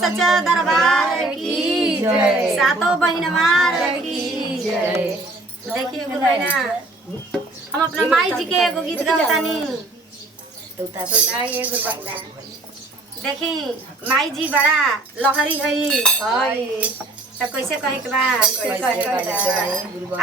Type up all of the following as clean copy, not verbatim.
सच्चा दरबार की जय। सातों बहिनवार की जय। देखिए एगो बहिना हम अपना माई जी के एगो गीत गावतानी। देखी माई जी बड़ा लहरी हई तो कैसे कहे के बा?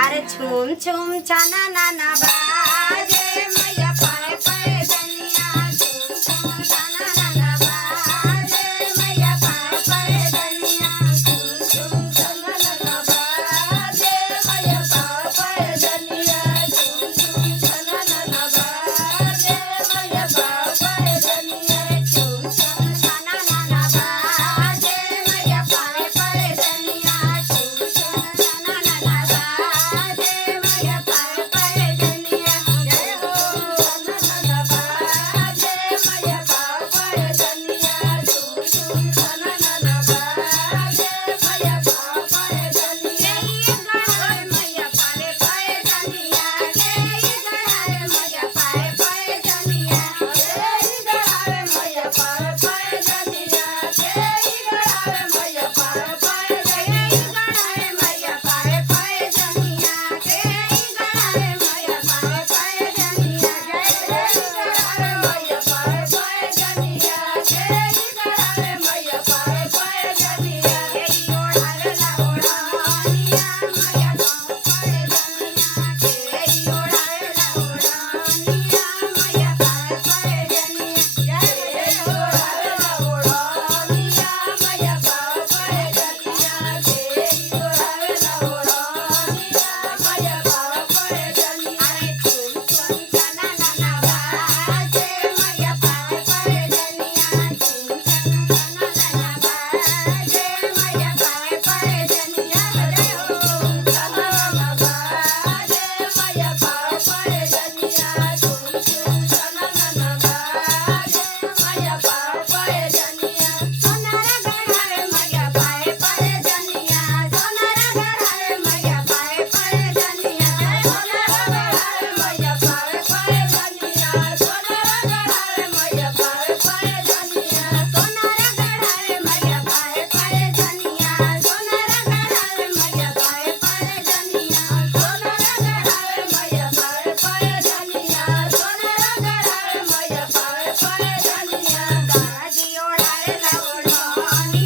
अरे छुम छुम छाना नाना बाजे मैया पाए पाए दनिया छुम छुम छाना नाना बाजे मैया पाए पाए दनिया छुम छुम छाना नाना बाजे मैया पाए पाए दनिया छुम छुम छाना नाना बाजे मैया पाए पाए दनिया छुम छुम छाना नाना बाजे मैया पाए पाए दनिया छुम छुम छाना नाना बाजे मैया पाए पाए दनिया जय हो छाना नाना बाजे मैया पाए पाए दनिया छुम छुम छाना नाना बाजे मैया पाए पाए दनिया ये गढ़ाए मैया पाए पाए दनिया ये गढ़ाए मैया पाए पाए दनिया ये गढ़ाए मैया पाए पाए दनिया ये गढ़ाए मैया पाए पाए दनिया ये गढ़ाए मैया पाए पाए दनिया ये गढ़ाए मैया पाए पाए दनिया जय गढ़ाए मैया पाए पाए दनिया ये गढ़ाए मैया पाए पाए दनिया ये ओढ़ावे ला ओढ़ानिया मैया पाए पाए दनिया ये ओढ़ावे ला ओढ़ानिया मैया पाए पाए दनिया जय ओढ़ावे ला ओढ़ानिया मैया पाए पाए दनिया ये ओढ़ावे ला ओढ़ानिया मैया पाए पाए दनिया अरे छुम छुम छाना नाना बाजे मैया पाए पाए दनिया छुम छुम छाना नाना बाजे मैया पाए पाए दनिया जय हो छाना नाना बाजे मैया पाए पाए दनिया छुम छुम छाना नाना बाजे मैया पाए पाए दनिया सोनारा गढ़ाए मैया पाए पाए दनिया सोनारा गढ़ाए मैया पाए पाए दनिया सोनारा गढ़ाए मैया पाए पाए दनिया सोनारा गढ़ाए मैया पाए पाए दनिया सोनारा गढ़ाए मैया पाए पाए दनिया सोनारा गढ़ाए मैया पाए पाए दनिया सोनारा गढ़ाए मैया पाए पाए दनिया सोनारा गढ़ाए मैया पाए पाए दनिया गाजी ओढ़ाए ला ओढ़ानिया